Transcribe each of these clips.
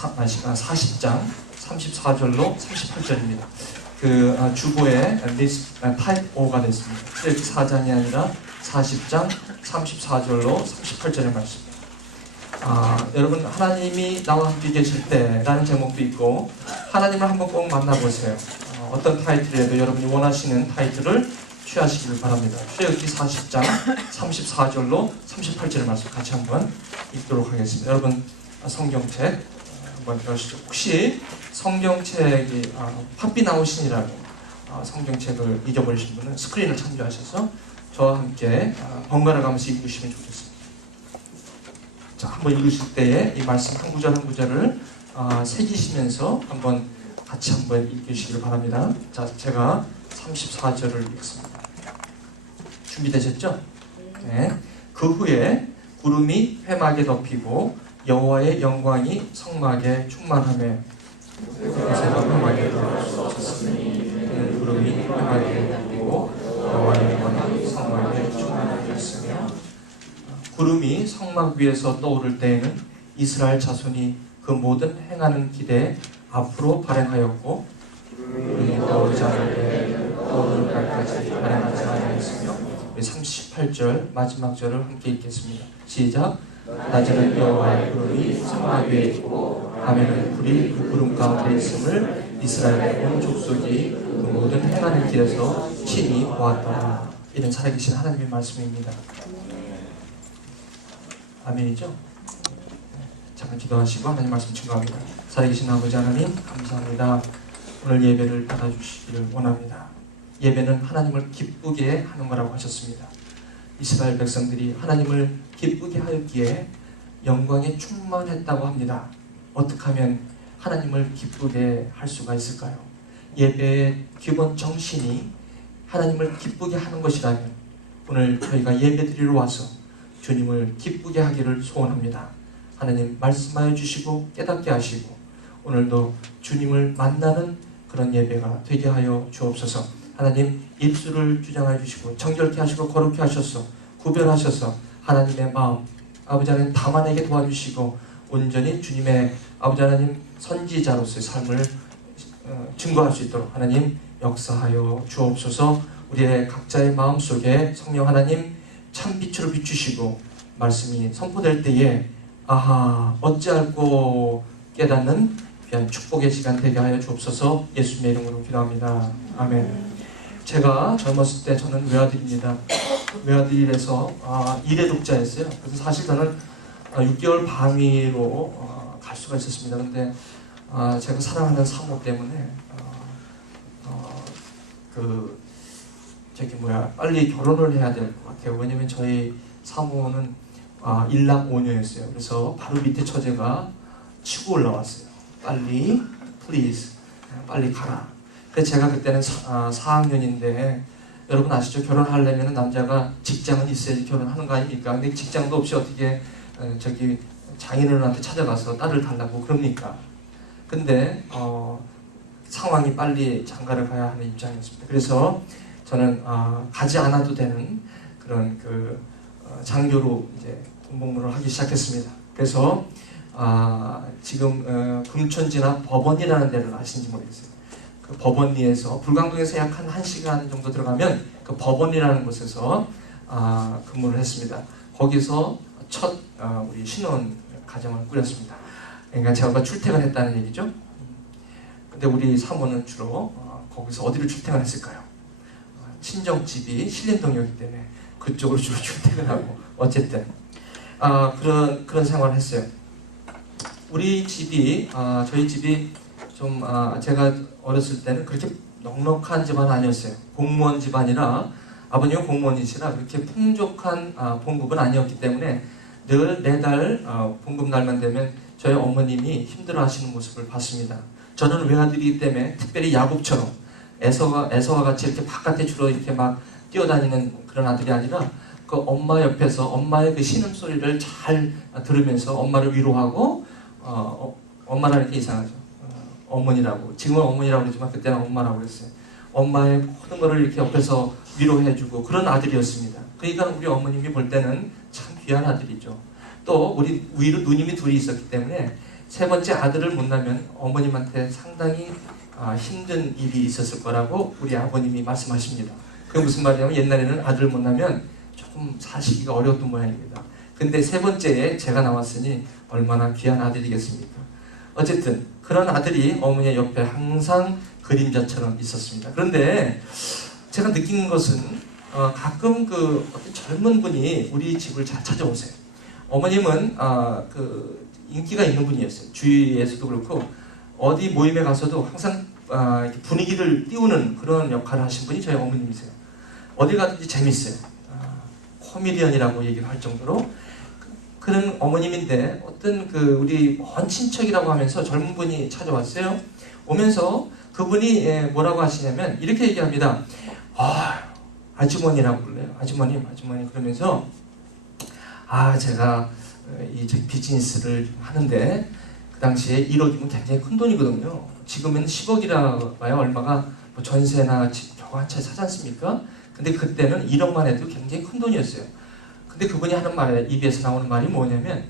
40장 34절로 38절입니다. 그 주보에 타입 5가 됐습니다. 4장이 아니라 40장 34절로 38절의 말씀입니다. 여러분, 하나님이 나와 함께 계실 때라는 제목도 있고, 하나님을 한번 꼭 만나보세요. 어떤 타이틀이라도 여러분이 원하시는 타이틀을 취하시길 바랍니다. 출애굽기 40장 34절로 38절의 말씀 같이 한번 읽도록 하겠습니다. 여러분, 성경책 한번 여시죠. 혹시 성경책이 팝비 나오신이라고 성경책을 잊어버리신 분은 스크린을 참조하셔서 저와 함께 번갈아 가면서 읽으시면 좋겠습니다. 자, 한번 읽으실 때에 이 말씀 한 구절 한 구절을 새기시면서 한번 같이 한번 읽으시길 바랍니다. 자, 제가 34절을 읽습니다. 준비되셨죠? 네. 그 후에 구름이 회막에 덮이고 여호와의 영광이 성막에 충만하며 모세가 회막에 들어갈 수 없었으니 구름이 회막에 덮이고 여호와의 영광이 성막에 충만하였으며, 구름이 성막 위에서 떠오를 때에는 이스라엘 자손이 그 모든 행하는 길에 앞으로 발행하였고, 구름이 떠오르지 않을 때에는 떠오를 날까지 발행하지 아니하였으며. 38절 마지막 절을 함께 읽겠습니다. 시작. 낮에는 여호와의 구름이 성막 위에 있고 밤에는 불이 그 구름 가운데 있음을 이스라엘의 온 족속이 그 모든 행하는 길에서 친히 보았더라. 이는 살아계신 하나님의 말씀입니다. 아멘이죠? 잠깐 기도하시고 하나님 말씀 증거합니다. 살아계신 아버지 하나님, 감사합니다. 오늘 예배를 받아주시기를 원합니다. 예배는 하나님을 기쁘게 하는 거라고 하셨습니다. 이스라엘 백성들이 하나님을 기쁘게 하였기에 영광에 충만했다고 합니다. 어떻게 하면 하나님을 기쁘게 할 수가 있을까요? 예배의 기본 정신이 하나님을 기쁘게 하는 것이라면 오늘 저희가 예배드리러 와서 주님을 기쁘게 하기를 소원합니다. 하나님 말씀하여 주시고 깨닫게 하시고 오늘도 주님을 만나는 그런 예배가 되게 하여 주옵소서. 하나님 입술을 주장하여 주시고 정결케 하시고 거룩케 하셔서 구별하셔서 하나님의 마음 아버지 하나님 담아내게 도와주시고 온전히 주님의 아버지 하나님 선지자로서의 삶을 증거할 수 있도록 하나님 역사하여 주옵소서. 우리의 각자의 마음속에 성령 하나님 참빛으로 비추시고 말씀이 선포될 때에 아하 어찌할꼬 깨닫는 귀한 축복의 시간 되게 하여 주옵소서. 예수님의 이름으로 기도합니다. 아멘. 제가 젊었을 때 저는 외아들입니다. 외아들에서 1회 독자였어요. 그래서 사실 저는 6개월 방위로 갈 수가 있었습니다. 근데 제가 사랑하는 사모 때문에 빨리 결혼을 해야 될 것 같아요. 왜냐면 저희 사모는 일남 5녀였어요. 그래서 바로 밑에 처제가 치고 올라왔어요. 빨리 please 빨리 가라. 그래서 제가 그때는 4학년인데 여러분 아시죠? 결혼하려면 남자가 직장은 있어야지 결혼하는 거 아닙니까? 근데 직장도 없이 어떻게 장인어른한테 찾아가서 딸을 달라고 그럽니까? 근데 상황이 빨리 장가를 가야 하는 입장이었습니다. 그래서 저는 가지 않아도 되는 그런 장교로 이제 군복무를 하기 시작했습니다. 그래서 지금 금천지나 법원이라는 데를 아시는지 모르겠어요. 그 법원리에서 불광동에서 약 한 1시간 정도 들어가면 그 법원이라는 곳에서 근무를 했습니다. 거기서 첫 우리 신혼 가정을 꾸렸습니다. 그러니까 제가 출퇴근했다는 얘기죠. 근데 우리 사모는 주로 거기서 어디를 출퇴근했을까요? 친정집이 신림동이었기 때문에 그쪽으로 주로 출퇴근하고 어쨌든 그런 생활을 했어요. 우리 집이 저희 집이 좀 제가 어렸을 때는 그렇게 넉넉한 집안 아니었어요. 공무원 집안이라 아버님은 공무원이시라 그렇게 풍족한 봉급은 아니었기 때문에 늘 매달 봉급 날만 되면 저희 어머님이 힘들어하시는 모습을 봤습니다. 저는 외아들이기 때문에 특별히 야곱처럼 애서와 같이 이렇게 바깥에 주로 이렇게 막 뛰어다니는 그런 아들이 아니라 그 엄마 옆에서 엄마의 그 신음소리를 잘 들으면서 엄마를 위로하고 엄마라는 게 이상하죠. 어머니라고 지금은 어머니라고 그러지만 그때는 엄마라고 그랬어요. 엄마의 모든 것을 이렇게 옆에서 위로해주고 그런 아들이었습니다. 그러니까 우리 어머님이 볼 때는 참 귀한 아들이죠. 또 우리 위로 누님이 둘이 있었기 때문에 세 번째 아들을 못 낳으면 어머님한테 상당히 힘든 일이 있었을 거라고 우리 아버님이 말씀하십니다. 그게 무슨 말이냐면 옛날에는 아들을 못 낳으면 조금 사시기가 어려웠던 모양입니다. 근데 세 번째에 제가 나왔으니 얼마나 귀한 아들이겠습니까? 어쨌든 그런 아들이 어머니의 옆에 항상 그림자처럼 있었습니다. 그런데 제가 느낀 것은 가끔 그 어떤 젊은 분이 우리 집을 잘 찾아오세요. 어머님은 그 인기가 있는 분이었어요. 주위에서도 그렇고 어디 모임에 가서도 항상 분위기를 띄우는 그런 역할을 하신 분이 저희 어머님이세요. 어디 가든지 재밌어요. 코미디언이라고 얘기를 할 정도로 그런 어머님인데 어떤 그 우리 먼 친척이라고 하면서 젊은 분이 찾아왔어요. 오면서 그분이 뭐라고 하시냐면 이렇게 얘기합니다. 아주머니라고 불러요. 아주머님 그러면서 제가 이 비즈니스를 하는데 그 당시에 1억이면 굉장히 큰 돈이거든요. 지금은 10억이라 봐야 얼마가 뭐 전세나 집 겨우 한 채 사지 않습니까? 근데 그때는 1억만 해도 굉장히 큰 돈이었어요. 근데 그분이 하는 말에 입에서 나오는 말이 뭐냐면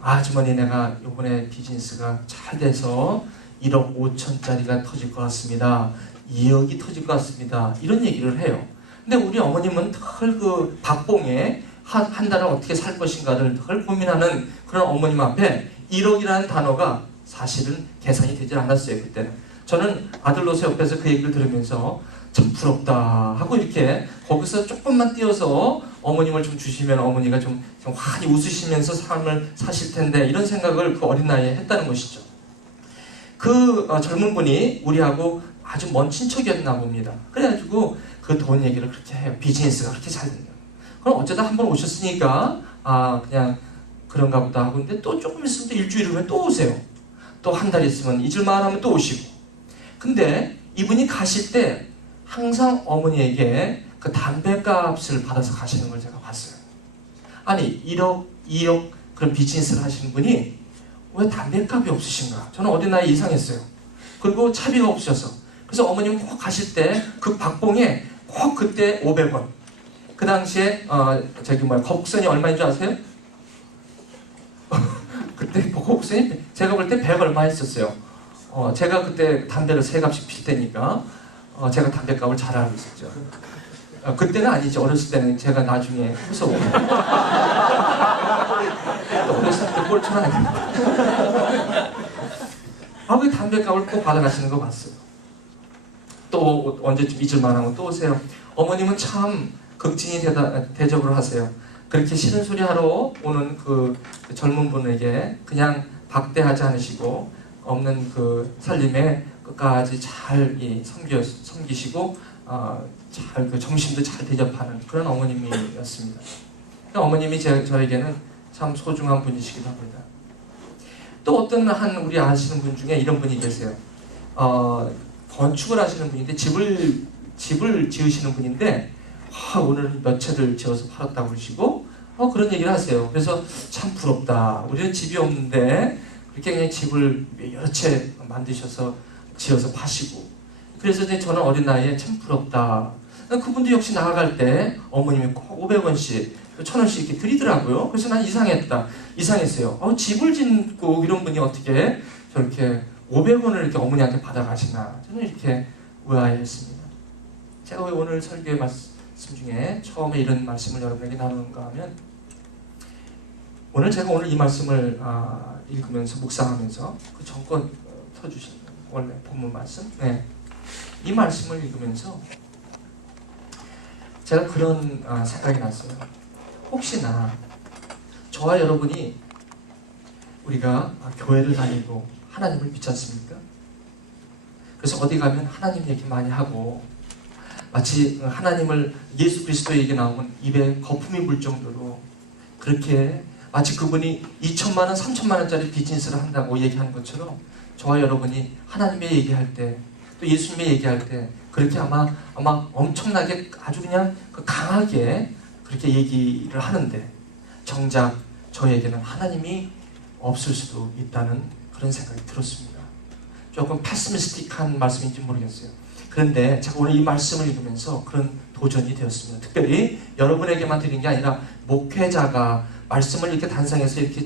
아주머니 내가 이번에 비즈니스가 잘 돼서 1억 5천짜리가 터질 것 같습니다. 2억이 터질 것 같습니다. 이런 얘기를 해요. 근데 우리 어머님은 늘 그 박봉에 한 달을 어떻게 살 것인가를 늘 고민하는 그런 어머님 앞에 1억이라는 단어가 사실은 계산이 되질 않았어요. 그때는. 저는 아들로서 옆에서 그 얘기를 들으면서 참 부럽다 하고 이렇게 거기서 조금만 띄어서 어머님을 좀 주시면 어머니가 좀 환히 웃으시면서 삶을 사실 텐데 이런 생각을 그 어린 나이에 했다는 것이죠. 그 젊은 분이 우리하고 아주 먼 친척이었나 봅니다. 그래가지고 그 돈 얘기를 그렇게 해요. 비즈니스가 그렇게 잘 된다. 그럼 어쩌다 한 번 오셨으니까 그냥 그런가 보다 하고 근데 또 조금 있으면 또 일주일 후에 또 오세요. 또 한 달 있으면 잊을만 하면 또 오시고. 근데 이분이 가실 때 항상 어머니에게 그 담배값을 받아서 가시는 걸 제가 봤어요. 아니 1억, 2억 그런 비즈니스를 하시는 분이 왜 담배값이 없으신가? 저는 어린 나이에 이상했어요. 그리고 차비가 없으셔서. 그래서 어머님 꼭 가실 때 그 박봉에 꼭 그때 500원. 그 당시에 거북선이 얼마인 줄 아세요? 그때 거북선이 제가 볼 때 100 얼마 했었어요. 제가 그때 담배를 3갑씩 필 때니까 제가 담배값을 잘 알고 있었죠. 그때는 아니죠. 어렸을 때는 제가 나중에 해서 어렸을 때 꼴처럼 그 담배값을 꼭 받아가시는 거 봤어요. 또 언제쯤 잊을만 하면 또 오세요. 어머님은 참 극진히 대접을 하세요. 그렇게 싫은 소리 하러 오는 그 젊은 분에게 그냥 박대하지 않으시고 없는 그 살림에 끝까지 잘 섬기시고 잘 그 정신도 잘 대접하는 그런 어머님이었습니다. 어머님이 저에게는 참 소중한 분이시기도 합니다. 또 어떤 우리 아시는 분 중에 이런 분이 계세요. 건축을 하시는 분인데 집을 지으시는 분인데 오늘 몇 채를 지어서 팔았다고 그러시고 그런 얘기를 하세요. 그래서 참 부럽다. 우리는 집이 없는데 그렇게 그냥 집을 여러 채 만드셔서 지어서 파시고 그래서 이제 저는 어린 나이에 참 부럽다. 그분도 역시 나아갈 때 어머님이 꼭 500원씩 1000원씩 이렇게 드리더라고요. 그래서 난 이상했어요. 집을 짓고 이런 분이 어떻게 저렇게 500원을 이렇게 어머니한테 받아가시나 저는 이렇게 의아해했습니다. 제가 왜 오늘 설교의 말씀 중에 처음에 이런 말씀을 여러분에게 나누는가 하면 제가 오늘 이 말씀을 읽으면서 묵상하면서 그 전권 터주신 원래 본문 말씀 이 말씀을 읽으면서 제가 그런 생각이 났어요. 혹시나 저와 여러분이 우리가 교회를 다니고 하나님을 믿지 않습니까? 그래서 어디 가면 하나님 얘기 많이 하고 마치 하나님을 예수 그리스도 얘기 나오면 입에 거품이 불 정도로 그렇게 마치 그분이 2천만 원, 3천만 원짜리 비즈니스를 한다고 얘기하는 것처럼 저와 여러분이 하나님의 얘기할 때 또 예수님의 얘기할 때 그렇게 아마 엄청나게 아주 그냥 강하게 그렇게 얘기를 하는데 정작 저에게는 하나님이 없을 수도 있다는 그런 생각이 들었습니다. 조금 패시미스틱한 말씀인지 모르겠어요. 그런데 제가 오늘 이 말씀을 읽으면서 그런 도전이 되었습니다. 특별히 여러분에게만 드린 게 아니라 목회자가 말씀을 이렇게 단상에서 이렇게